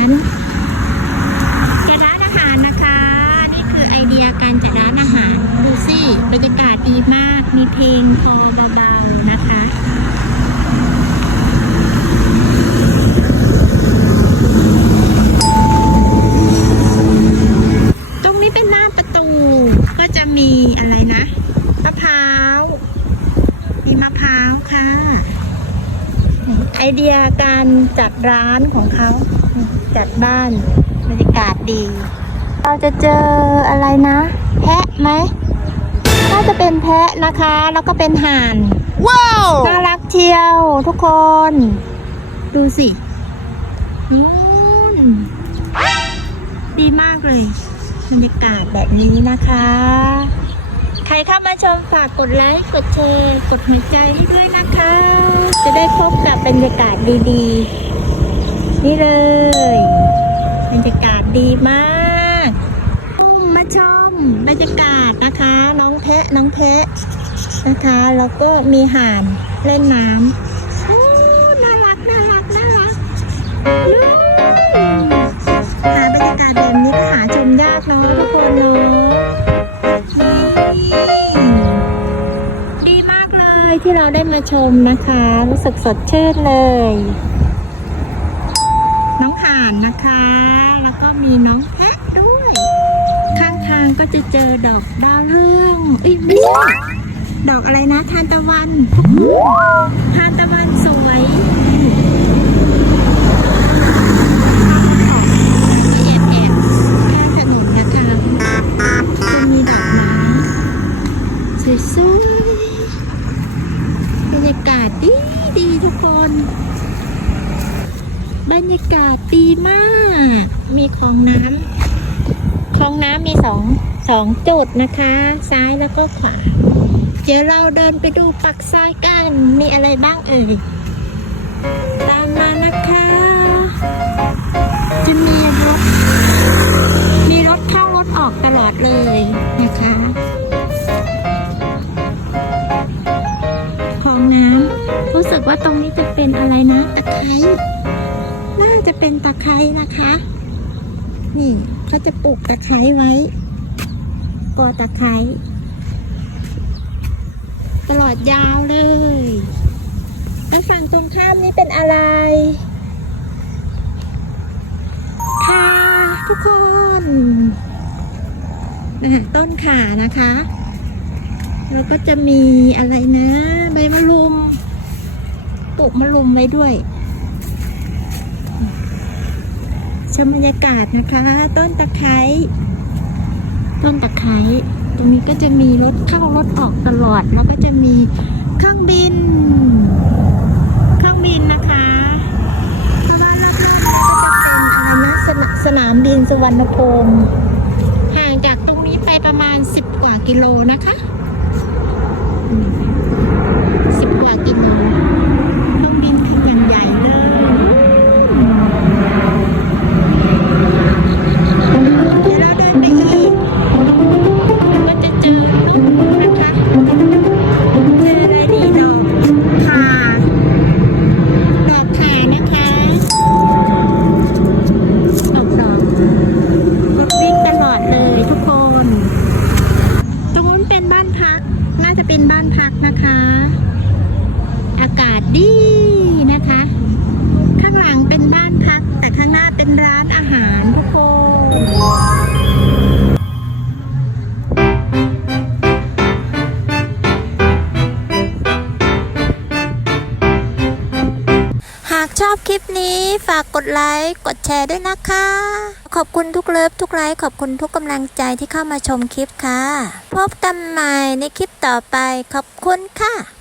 ารจัดร้านอาหารนะคะ นี่คือไอเดียการจัดร้านอาหาร ดูสิบรรยากาศดีมาก มีเพลงพอเบาๆนะคะไอเดียการจัดร้านของเขา จัดบ้านบรรยากาศดี เราจะเจออะไรนะ แพะไหมน่าจะเป็นแพะนะคะ แล้วก็เป็นห่านว้าวน่ารักเชียวทุกคน ดูสินู่นดีมากเลยบรรยากาศแบบนี้นะคะ ใครเข้ามาชมฝากกดไลค์ กดแชร์ กดหัวใจให้ด้วยนะคะ จะได้พบกับบรรยากาศดีๆ นี่เลยบรรยากาศดีมากมาชมบรรยากาศนะคะ น้องแพะน้องแพะนะคะ แล้วก็มีห่านเล่นน้ำโอ้น่ารักน่ารักน่ารักหาบรรยากาศแบบนี้ก็หาชมยากเนาะทุกคนเนาะดีมากเลยที่เราได้มาชมนะคะ รู้สึกสดชื่นเลย ห่านนะคะ แล้วก็มีน้องแพะด้วย ข้างทางก็จะเจอดอกดาวเรืองอุ้ยดอกอะไรนะทานตะวันทานตะวันสวยแอบแอบข้างถนนนะคะจะมีดอกไม้สวยๆบรรยากาศดีดีทุกคน รรยากาศดีมาก มีคลองน้ำคลองน้ำมีสองสองจุดนะคะ ซ้ายแล้วก็ขวา เดี๋ยวเราเดินไปดูปักซ้ายกัน มีอะไรบ้างเอ่ย ตามมานะคะ จะมีรถ มีรถเข้ารถออกตลอดเลยนะคะคลองน้ำรู้สึกว่าตรงนี้จะเป็นอะไรนะตะไคร้ จะเป็นตะไคร้นะคะ นี่เขาจะปลูกตะไคร้ไว้ กอตะไคร้ตลอดยาวเลยแล้วฝั่งตรงข้ามนี้เป็นอะไร ค่ะ ทุกคนนะต้นขานะคะ แล้วก็จะมีอะไรนะ ใบมะรุมปลูกมะรุมไว้ด้วย ชมบรรยากาศนะคะ ต้นตะไคร้ต้นตะไคร้ตรงนี้ก็จะมีรถเข้ารถออกตลอดแล้วก็จะมีเครื่องบิน เครื่องบินนะคะประมาณรอบๆก็จะเป็นอะไรนะสนสนามบินสุวรรณภูมิห่างจากตรงนี้ไปประมาณ 10 กว่ากิโลนะคะ เป็นบ้านพักนะคะ อากาศดีนะคะ ข้างหลังเป็นบ้านพัก แต่ข้างหน้าเป็นร้านอาหารทุกคน อบคลิปนี้ฝากกดไลค์กดแชร์ด้วยนะคะ ขอบคุณทุกเลิฟทุกไลค์ขอบคุณทุกกำลังใจที่เข้ามาชมคลิปค่ะ พบกันใหม่ในคลิปต่อไปขอบคุณค่ะ